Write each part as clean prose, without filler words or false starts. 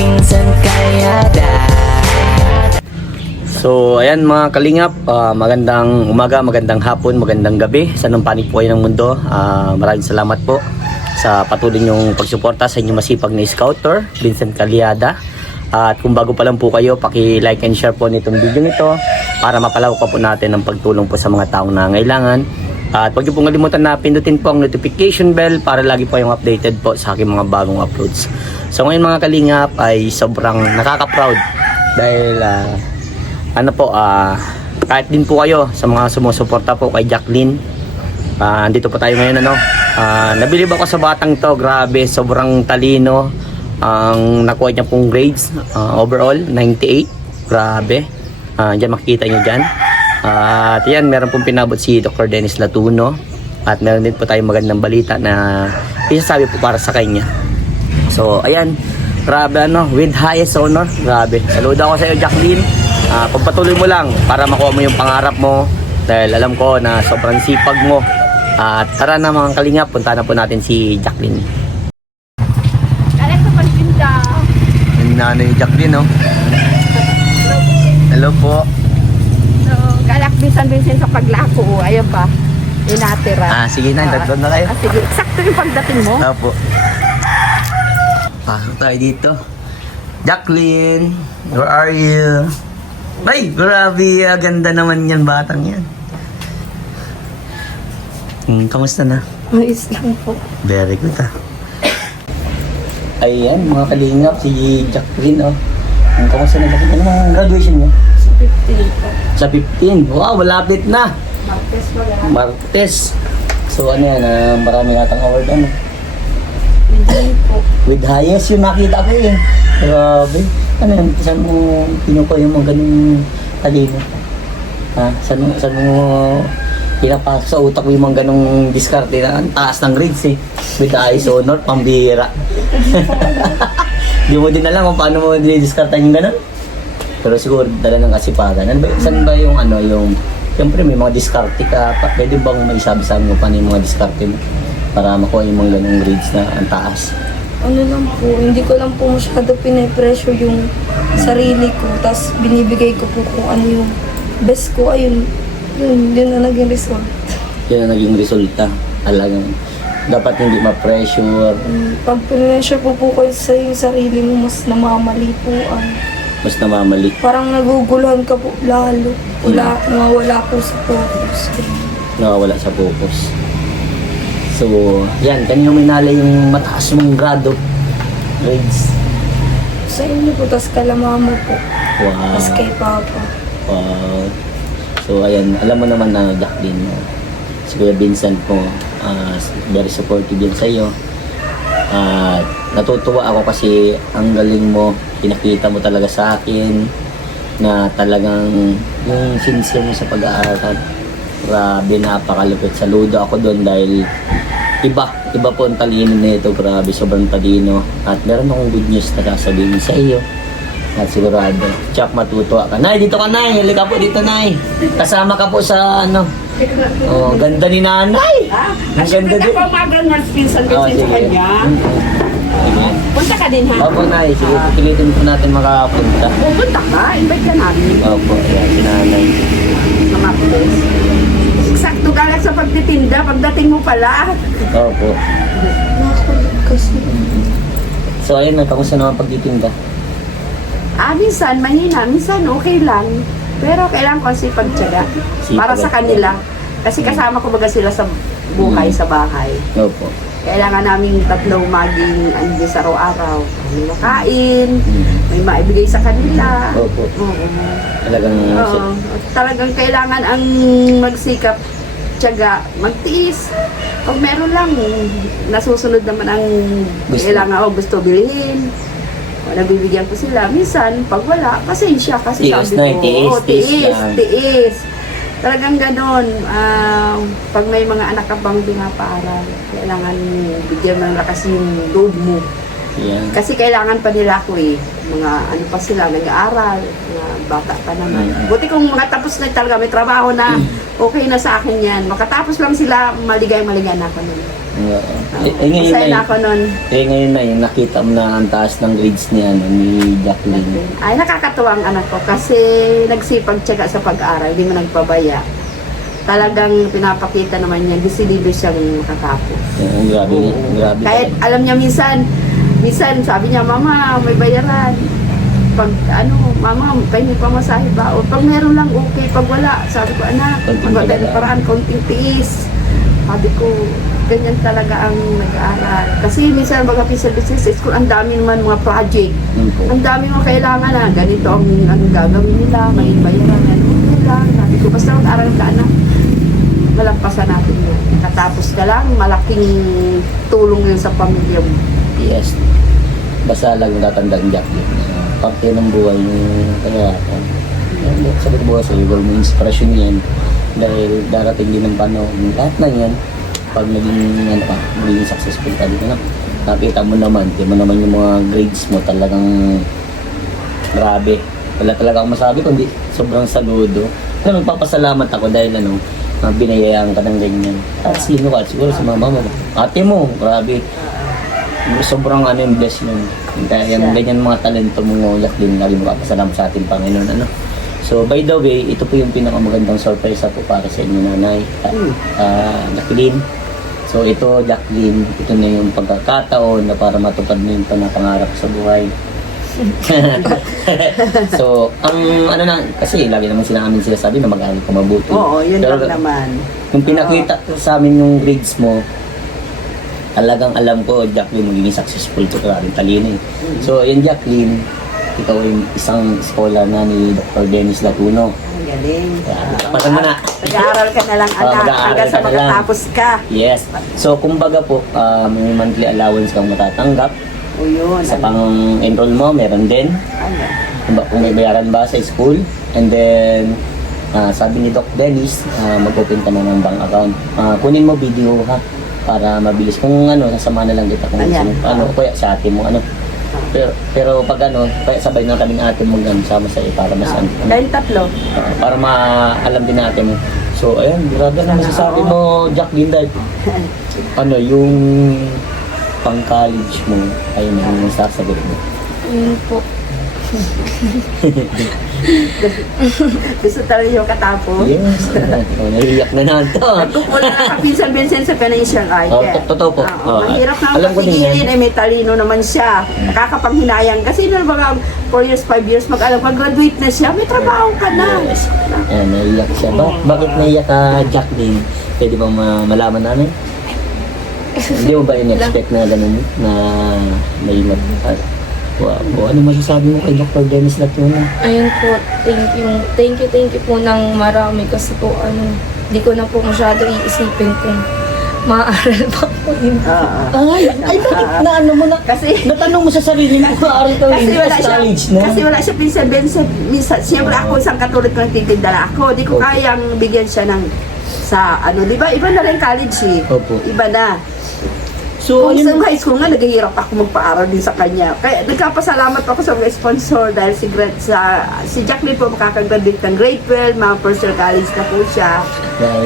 Pinsan Kalyada. So ayan mga kalingap, magandang umaga, magandang hapon, magandang gabi sa anong panig po kayo ng mundo. Maraming salamat po sa patuloy niyong pagsuporta sa inyong masipag na scouter, Vincent Kalyada. At kung bago pa lang po kayo, paki-like and share po nitong video nito para mapalawak pa po natin ang pagtulong po sa mga taong nangangailangan. At huwag niyo pong kalimutan na pindutin po ang notification bell para lagi po yung updated po sa aking mga bagong uploads. So ngayon mga kalingap ay sobrang nakaka-proud dahil kahit din po kayo sa mga sumusuporta po kay Jacqueline. Andito po tayo ngayon nabilib ako sa batang to, grabe, sobrang talino. Ang nakuha niya pong grades overall 98, grabe. Diyan makikita niyo diyan. At yan, meron pong pinabot si Dr. Dennis Latuno. At meron din po tayong magandang balita na isasabi po para sa kanya. So ayan, grabe with highest honor, grabe. Saludo ako sa iyo Jacqueline. Pagpatuloy mo lang para makuha mo yung pangarap mo dahil alam ko na sobrang sipag mo. At tara na mga kalingap, punta na po natin si Jacqueline. Alex sa pagpinta. Yung nanay Jacqueline, no? Hello po. So, galak Vincent sa paglako. Ayun pa. Inatira. Sige na, dagdag na kayo. Sige, eksakto yung pagdating mo. Opo. Pasok tayo dito. Jacqueline, where are you? Ay, grabe, ganda naman yan, batang yan. Kamusta na? Ayos lang po. Very good Ayan, mga kalingap, si Jacqueline, kamusta na? Ano ang graduation niya? Sa 15 po. Sa 15. Wow, malapit na. Martes mo yan. Martes. So ano yan, marami natang award Hindi po. With highest yung nakita ko yun. Grabe. Ano yan, saan mo pinukuha yung mga ganung talino? Saan mo pinapasok sa utak mo yung mga ganung diskarte na ang taas ng grades with the highest honor, pambira. Di mo din alam kung paano mo dinidiskartan yung ganun. Pero siguro dala ng kasipagan. Saan ba yung siyempre may mga diskarte ka, pwede bang may sabi sa amin paano yung mga diskarte mo para makuha yung mga ganung grades na ang taas? Ano lang po, hindi ko lang po masyado pinipressure yung sarili ko. Tapos binibigay ko po kung ano yung best ko. Ayun, yun na naging result. Yun ang naging resulta. Talagang dapat hindi ma-pressure, Pag pinressure po kayo sa yung sarili mo, mas namamali po. mas namamali. Parang naguguluhan ka po lalo. Nawawala po sa focus. Nawawala sa focus. So, yan, kanina may nalay yung mataas mong grado. Grades. Sa inyo po, tapos kala mama po. Wow. Tapos kay papa. Wow. So, ayan, alam mo naman na Jacqueline, si Kuya Vincent po, very supportive din sa iyo. Natutuwa ako kasi ang galing mo, pinakita mo talaga sa akin na talagang yung sincere mo sa pag-aaral. Grabe, napakalupit. Saludo ako doon dahil iba po ang talino nito. Grabe, sobrang talino. At meron akong good news na sasabihin sa iyo. At sigurado, Chuck, matutuwa ka. Nay, dito ka, Nay. Halika po dito, Nay. Kasama ka po sa ganda ni Nanay. Ang ganda din. Kapag mag-graduate Vincent sa Sige. kanya. Sige. Punta ka din ha. Opo, Nay. Sige, pilitin po natin makapunta. Pupunta ka. Invite ka namin. Opo, ayan, si Nanay. Sa Martes. Eksakto galak sa pagtitinda. Pagdating mo pala. Opo. Nakakulit kasi. So, ayun, kamusta naman pagtitinda? Minsan mahina. Minsan okay lang. Pero kailangan ko kasi pagtyaga. Para sa kanila. Kasi kasama ko baga sila sa buhay, sa bahay. Opo. Kailangan namin tatlo maging sa araw-araw. May makain, may maibigay sa kanila. Opo. Oo. Talagang Oo. Talagang kailangan ang magsikap, tiyaga, magtiis. Pag meron lang, nasusunod naman ang kailangan o gusto bilhin. O, nabibigyan ko sila. Minsan, pag wala, pasensya. Kasi Tiis sabi na, ko, tiis, oo, tiis tiis, lang. tiis. Talagang ganon. Pag may mga anak ka bang pinapaaral, kailangan bigyan mo ng lakas yung load mo. yan. Kasi kailangan pa nila ako mga ano pa sila, nag-aaral, mga bata pa naman. Buti kung makatapos na talaga, may trabaho na, okay na sa akin yan. Makatapos lang sila, maligay na ako nun. Ngayon Masaya na na ako nun. ngayon na yung nakita mo na ang taas ng grades niya ni Jacqueline. Ay, nakakatuwa ang anak ko kasi nagsipag tiyaga sa pag-aaral, hindi mo nagpabaya. Talagang pinapakita naman niya, desidido siyang makatapos. Grabe, grabe. Kahit alam niya minsan sabi niya, Mama, may bayaran. Pag Mama, pahingi pa masahe ba? O pag meron lang, okay. Pag wala, sabi ko, anak, Konting maganda talaga. paraan, konting tiis. Sabi ko, ganyan talaga ang nag-aaral. Kasi minsan mga business school, ang dami naman mga project. Ang dami mga kailangan na ganito ang gagawin nila, may bayaran. Okay lang. Sabi ko, basta mag-aaral ka na. Malampasan natin yun. Katapos ka lang, malaking tulong yun sa pamilya mo. Yes. Basta lang natatandaan Jacqueline. Parte ng buhay yung kaya sabi ko ba sa iyo, mo inspirasyon yan dahil darating din ng panahon lahat na yan pag maging successful ka dito na nakita mo naman yung mga grades mo talagang grabe. Wala talaga akong masabi kundi sobrang saludo. Nagpapasalamat ako dahil binayayaan ka ng ganyan. At sino ka? Siguro sa mama mo. Ate mo, grabe. Sobrang investment. Kaya yung ganyan mga talento mo, Jacqueline, lagi magpapasalamat sa ating Panginoon. So, by the way, ito po yung pinakamagandang surprise po para sa inyo, nanay. Jacqueline. So, ito, Jacqueline, ito na yung pagkakataon na para matupad mo yung panapangarap sa buhay. So, kasi lagi naman sila sabi na mag-aaral ka mabuti. Oo, yun Pero, lang naman. Nung pinakita sa amin yung grades mo, talagang alam ko, Jacqueline, magiging successful to ka, talino eh. So, yan Jacqueline, ikaw ay isang scholar na ni Dr. Dennis Latuno. Ang galing. Patan mo na. Nag-aaral ka na lang, anak, mag-aaral hanggang sa ka na lang. makatapos ka. Yes. So, kumbaga po, may monthly allowance kang matatanggap. O yun. Sa pang-enroll mo, meron din. Kung may bayaran ba sa school. And then, sabi ni Doc Dennis, mag-open ka na ng bank account. Kunin mo video ha, para mabilis. Kung sasama na lang kita kung kaya sa ate mo, Pero pag kaya sabay na kaming ate mo sama sa iyo para mas Dahil tatlo. para maalam din natin mo. So, ayan, grabe na masasabi mo, Jacqueline, dahil yung pang-college mo, ayun na yung sasagot mo. Yun po. Gusto talaga yung katapos. Yes. Naiiyak na natin to. Kung wala na kapinsan Vincent sa financial eye. Totoo po. Mahirap na Alam ko din pasigilin, may talino naman siya. Nakakapanghinayang. Kasi mga 4 years, 5 years, mag-graduate na siya, may trabaho ka na. Yes. Ayan, naiiyak siya. Bakit naiiyak ka, Jacqueline? Pwede bang malaman namin? Hindi mo ba in-expect na ganun na may ano masasabi mo kay Dr. Dennis Latuno? Ayun po, thank you po ng marami kasi po hindi ko na po masyado iisipin kung maaral pa po yun. Ay, bakit na mo na? Kasi Natanong mo sa sarili mo kung maaral ka kasi wala siya, college, no? kasi wala siya pinsan Vincent. Siyempre ako isang katuloy ko nagtitinda na ako. Di ko kayang bigyan siya ng di ba? Iba na rin college eh. Opo. Iba na. So, Kung sa high school nga, naghihirap ako magpaaral din sa kanya. Kaya nagkapasalamat ako sa mga sponsor dahil si Jacqueline po makakagraduate ng grade 12, mga first year college na po siya.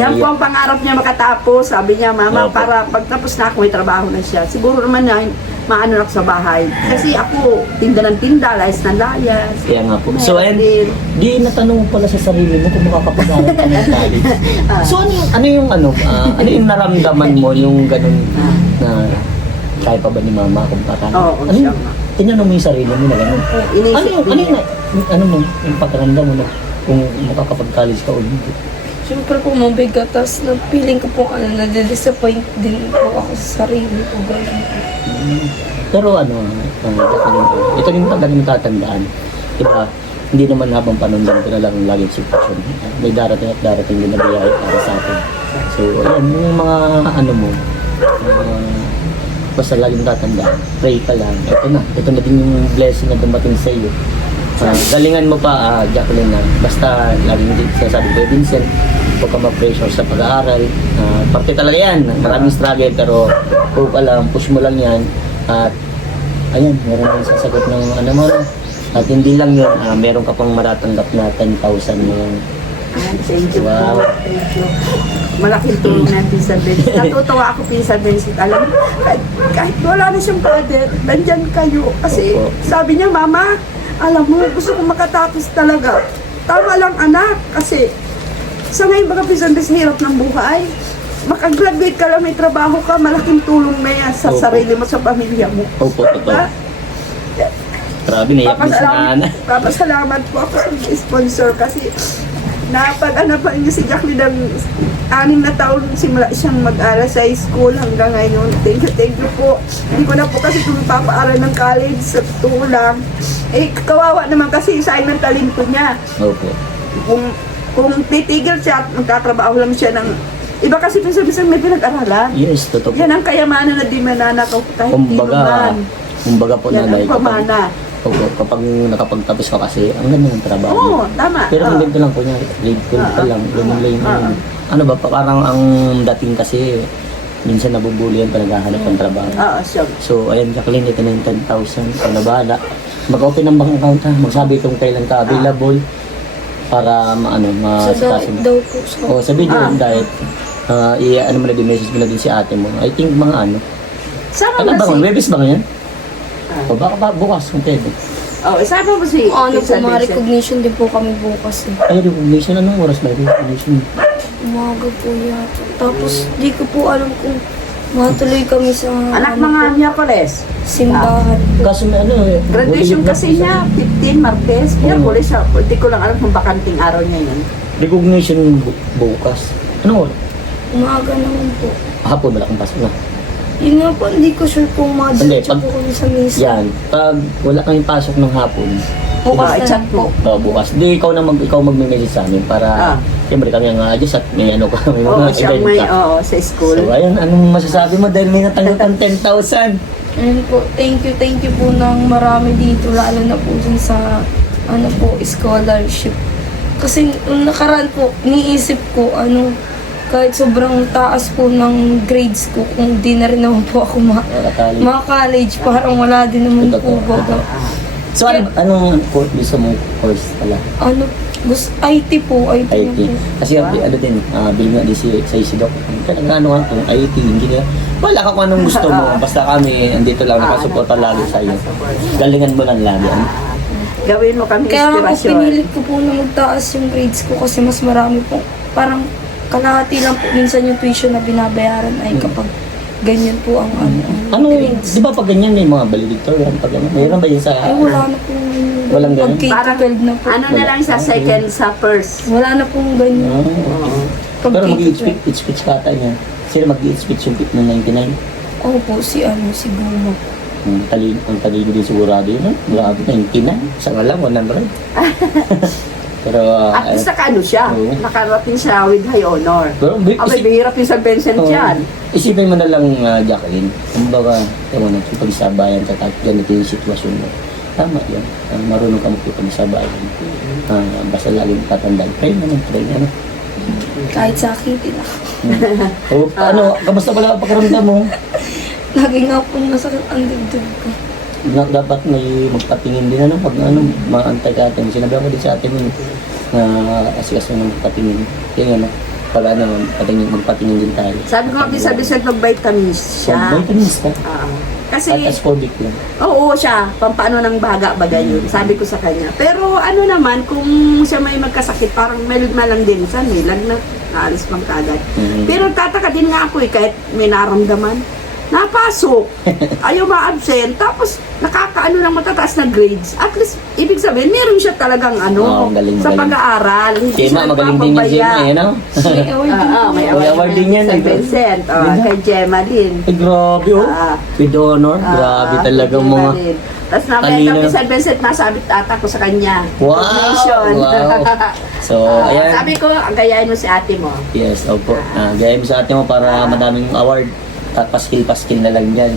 Yan po ang pangarap niya makatapos. Sabi niya, Mama, para pagtapos na ako, may trabaho na siya. Siguro naman na maano na ako sa bahay. Kasi ako, tinda ng tinda, layas ng layas. Kaya nga po. So, di natanong mo pala sa sarili mo kung makakapag-aral ka ng college. So, ano yung naramdaman mo, yung ganun na kaya pa ba ni Mama kung kakano? Oo, siya nga. Tinanong mo yung sarili mo na ganun. Yung pagkaramdam mo na kung makakapag-college ka o hindi? Siyempre po mabigat, tapos feeling ko po na-disappoint din po ako sa sarili ko. Pero ito yung talagang tatandaan. Diba, hindi naman habang panahon ganito na lang laging sitwasyon. May darating at darating din na biyaya para sa atin. So, ayan, yung mga basta laging tatandaan, pray ka lang. Ito na din yung blessing na dumating sa iyo. Galingan mo pa, Jacqueline, basta laging sinasabi ko, Vincent, huwag ka ma-pressure sa pag-aaral. Parte talaga yan, maraming struggle, pero hope alam, push mo lang yan. At ayun, meron nang sasagot ng mo. At hindi lang yun, meron ka pang matatanggap na 10,000 ngayon. Thank you Wow. po. Thank you. Malaking tulong na yung Pinsan Bensit. Natutuwa ako, Pinsan Bensit. Alam mo, kahit wala na siyang father, nandyan kayo. Kasi Opo. sabi niya, Mama, alam mo, gusto ko makatapos talaga. Tama lang, anak. Kasi sa ngayon, baka Pinsan Bensit, hirap ng buhay. Makagraduate ka lang, may trabaho ka, malaking tulong na yan sa Opo. sarili mo, sa pamilya mo. Opo, totoo. Diba? Grabe, naiyak din si Nana. Papasalamat po ako sa sponsor kasi napag-ano pa niya si Jacqueline ng 6 na taon simula siyang mag-aral sa high school hanggang ngayon. Thank you po. Hindi ko na po kasi pumapaaral ng college sa totoo lang. Eh, kawawa naman kasi sayang ng talento niya. Opo. Kung titigil siya at magtatrabaho lang siya ng... Iba kasi pinsan-pinsan may pinag-aralan. Yes, totoo po. Yan ang kayamanan na di mananakaw kahit di naman. Kumbaga po Yan nanay, ang pamana. kapag nakapagtapos ka kasi, ang ganda ng trabaho. Oo, tama. Pero Oo. ang ganito lang po niya, grade 12 pa lang, ganun lang yun. Ano ba, parang ang dating kasi, minsan nabubulian pa naghahanap ng trabaho. Oo, sure. So, ayan, Jacqueline, ito na yung 10,000. So, nabala. Mag-open ng bank account ha. Magsabi kung kailan ka available para Sa masikaso diet mo. daw po. So, O, sabi din diet. Ano mo na din, message mo na din si ate mo. I think mga ano. Sama Ano mo ba? si... Webis ba ngayon? Ah. O baka bukas kung pwede. Oh, isama mo si... ano po, Pinsan mga Vincent. recognition din po kami bukas eh. Ay, recognition. Anong oras ba yung recognition? Umaga po yata. Tapos, di ko po alam kung matuloy kami sa Anak ano mga po, Miyapoles. simbahan. Kaso may ano eh. Graduation huli- kasi niya, 15 Martes. Miyapoles siya. Hindi ko lang alam kung bakanting araw niya yun. Recognition bukas. Anong oras? Umaga naman po. Hapon, wala kang pasok na. Yun nga po, hindi ko sure kung Hindi, madiretso pag- po kami sa misa. Yan. Pag wala kang pasok ng hapon, Bukas, na chat lang mo. bukas. Di ikaw na magme-message sa amin para siyempre kami ang adjust at may ano ka, may Oo, mga siya event may, ka. oo, sa school. So, ayan, anong masasabi mo dahil may natanggap kang 10,000? Ayun po, thank you po ng marami dito, lalo na po dun sa, ano po, scholarship. Kasi nung nakaraan po, iniisip ko, kahit sobrang taas po ng grades ko, kung di na rin naman po ako Nakatali. college, parang wala din naman po Totoo. baga. So, anong course gusto mong course pala? IT po, IT na IT. po. Kasi ano din, bilhin nga din si Doc. Talaga ano nga kung IT, engineer. Wala ka kung anong gusto mo. Basta kami, andito lang, nakasuporta lagi sa iyo. Galingan mo lang lagi. Ano? Gawin mo kami Kaya nga po, inspirasyon. pinilit ko po na magtaas yung grades ko kasi mas marami po. Parang kalahati lang po minsan yung tuition na binabayaran ay kapag ganyan po ang Ano, grades. di ba pag ganyan may mga valedictorian? Pag ano, mayroon ba yun sa... Ay, wala na po. Walang ganun? Pag K-12 na po. Ano na lang sa second, sa first. Wala na pong ganyan. Okay. Pag Pero K-12. mag-i-speech kata niya. Sino mag-i-speech yung ng 99? Oo po, si Guma. Ang talino din sigurado yun. No? Grabe, 99. Sa nga lang, 100. Pero, At least nakano siya. Oo. Nakarating siya with high honor. pero Abay, bihirap yung sa Vincent yan. isipin mo na lang, Jacqueline, kumbaga, ewan na, pagsabayan ka kahit ganito yung sitwasyon mo. Tama yan. Marunong ka magpagsabayan. Basta laging tatandaan. Pray naman, pray. Ano? Kahit sakitin ako. O, ano, kamusta pala ang pakiramdam mo? Lagi nga po masakit ang dibdib ko. Dapat may magpatingin din ano pag ano maantay ka atin. Sinabi ako din sa atin na asikas na magpatingin. Kaya ano pag ano magpatingin din tayo. Sabi ko nga, sa Vincent, mag-vitamins siya. Vitamins ka. Kasi, At ascorbic lang. oo siya, pampaano ng baga-baga yun, sabi ko sa kanya. Pero ano naman, kung siya may magkasakit, parang may lugma lang din siya, may lagnat, naalis pang kagad. Pero tataka din nga ako kahit may naramdaman. Napasok, ayaw ma-absent, tapos nakakaano ng matataas na grades. At least, ibig sabihin, meron siya talagang Oo, galing, sa galing. pag-aaral. Hindi Gemma, siya magaling din yung Gemma eh, no? May award din po. may May award din yan, Sa eh. Vincent, kay Gemma din. Ay, grabe oh. With honor. Grabe talagang mga... Tapos namin talino. kami sa Vincent, nasabit ata ko sa kanya. Wow! Recognition. Wow! So, ayan. Sabi ko, ang gayahin mo si ate mo. Yes, opo. Gaya mo sa atin mo para madaming award. At paskil na lang yan.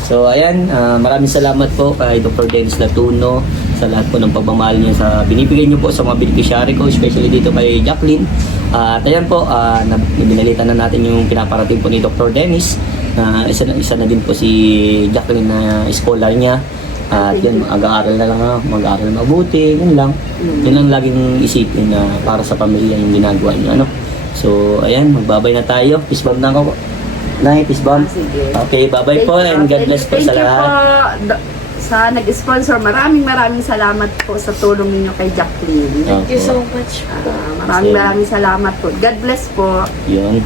So ayan, maraming salamat po kay Dr. Dennis Latuno sa lahat po ng pagmamahal niyo sa binibigay niyo po sa mga beneficiary ko, especially dito kay Jacqueline. At ayan po, binalitan na natin yung pinaparating po ni Dr. Dennis. Isa na din po si Jacqueline na scholar niya. At yun, mag-aaral na lang ako, mag-aaral mabuti, yun lang. Yun lang laging isipin na para sa pamilya yung ginagawa nyo, ano. So, ayan, magbabay na tayo. Peace bomb na ako. Nay, peace bomb. Sige. Okay, bye-bye po and God bless po sa lahat. Thank you po sa nag-sponsor. Maraming salamat po sa tulong ninyo kay Jacqueline. Thank you so much po. Maraming salamat po. God bless po. Yun.